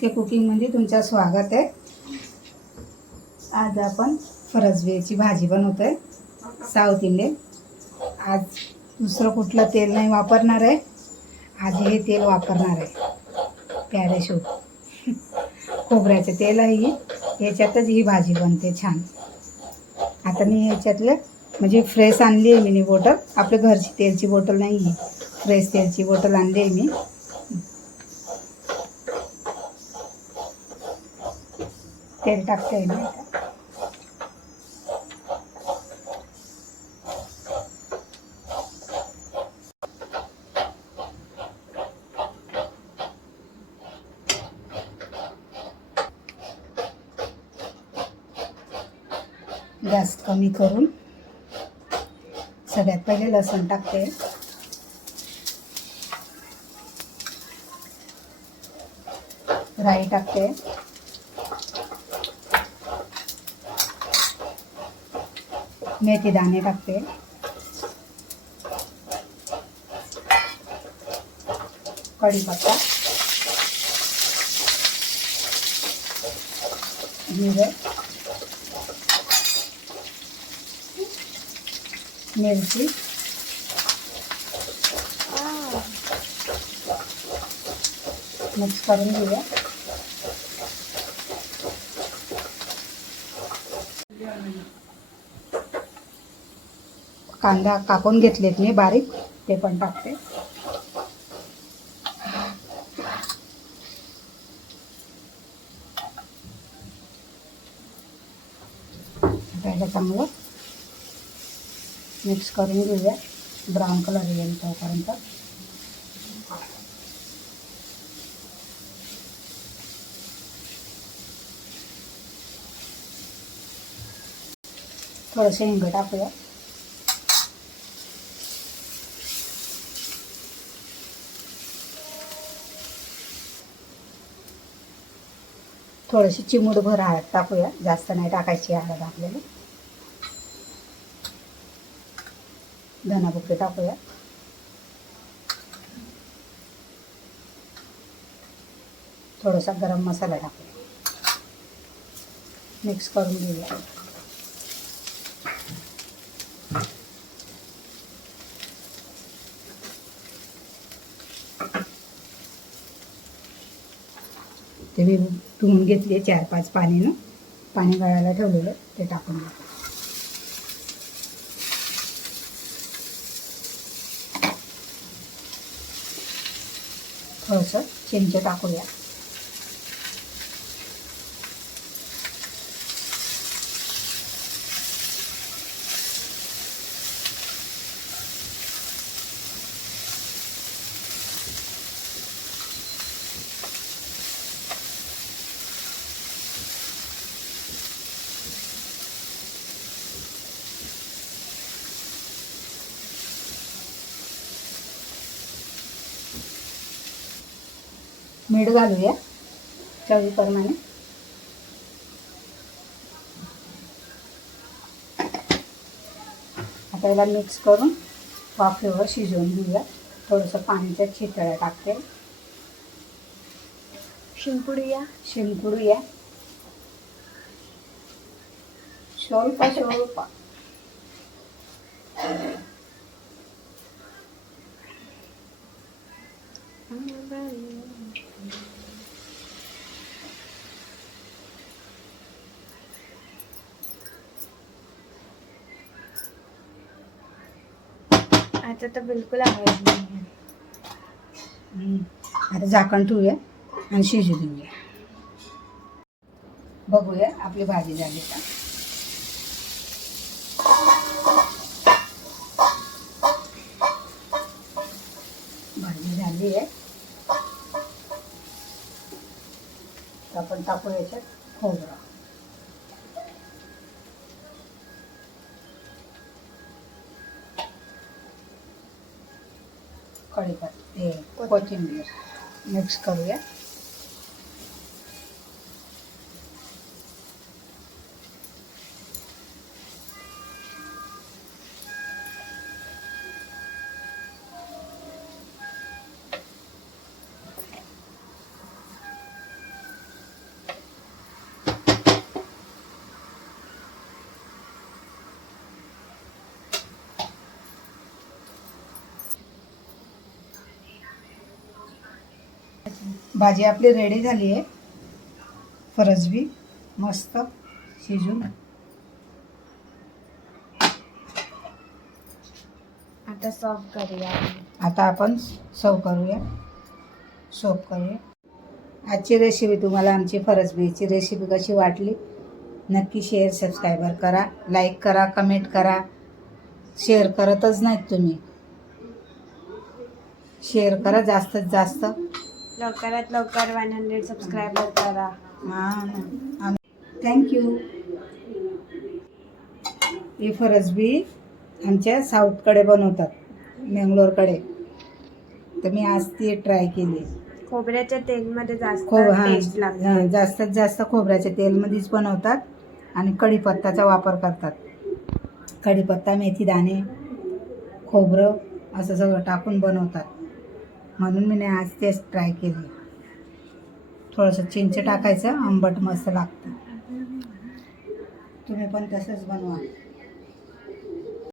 के कुकिंगमध्ये तुमचं स्वागत आहे. आज आपण फरसबीची भाजी बनवतोय साऊथ इंडियन. आज दुसरं कुठलं तेल नाही वापरणार आहे. आज हे तेल वापरणार आहे पॅराशूट खोबऱ्याचं तेल आहे. याच्यातच ही भाजी बनते छान. आता मी याच्यातलं म्हणजे फ्रेश आणली आहे मी बॉटल. आपल्या घरची तेलची बॉटल नाही आहे, फ्रेश तेलची बॉटल आणली आहे मी. तेल टाकते आहे मी. गॅस कमी करून सगळ्यात पहिले लसूण टाकते. राई टाकते. मेथी दाणे टाकते. कढीपत्ता, जिरे, मिरची, मिक्स करून घेऊया. कांदा कापून घेतलेत मी बारीक, ते पण टाकते. आता चांगलं मिक्स करून घेऊया ब्राऊन कलर येईल तोपर्यंत. थोडंसं हिंग टाकूया. थोडीशी चिमूटभर हळद टाकूया, जास्त नाही टाकायची हळद आपल्याला. धनापुके टाकूया. थोडासा गरम मसाला टाकूया. मिक्स करून घेऊया. ते मी धुवून घेतले 4-5 पाण्यानं. पाणी गळायला ठेवलेलं ते टाकून द्या. थोडंसं चिंच टाकूया. मीठ घालूया चवीप्रमाणे. आता याला मिक्स करून वाफेवर शिजवून घेऊया. थोडंसं पाण्याच्या चितळ्या टाकते. शिंपुडूया ಸ್ವಲ್ಪ आता तर बिलकुल आवाज नाही. आता झाकण ठेवूया आणि शिजू देऊया. बघूया आपली भाजी झाली का. भाजी झाली आहे. आपण टाकू याच्यात खोबरं, कढीपत्ता, कोथिंबीर मिक्स करूया. भाजी आपली रेडी झाली आहे. फरसबी मस्त शिजून. आता सर्व करूया. आता आपण सर्व करूया. आजची रेसिपी तुम्हाला आमची फरसबीची रेसिपी कशी वाटली नक्की शेअर सबस्क्राईबर करा, लाईक करा, कमेंट करा. शेअर करतच नाहीत तुम्ही. शेअर करा जास्तीत जास्त. लवकरात लवकर 100 सबस्क्रायबर करा. हां, थँक्यू. ही फरसबी आमच्या साऊथकडे बनवतात, मेंगलोरकडे. तर मी आज ती ट्राय केली. खोबऱ्याच्या तेलमध्ये जास्त टेस्ट लागते. हां, जास्तीत जास्त खोबऱ्याच्या तेलमध्येच बनवतात आणि कढीपत्त्याचा वापर करतात. कढीपत्ता, मेथी दाणे, खोबरं असं सगळं टाकून बनवतात. म्हणून मी आज तेच ट्राय केली. थोडंसं चिंच टाकायचं, आंबट मस्त लागतं. तुम्ही पण तसंच बनवा.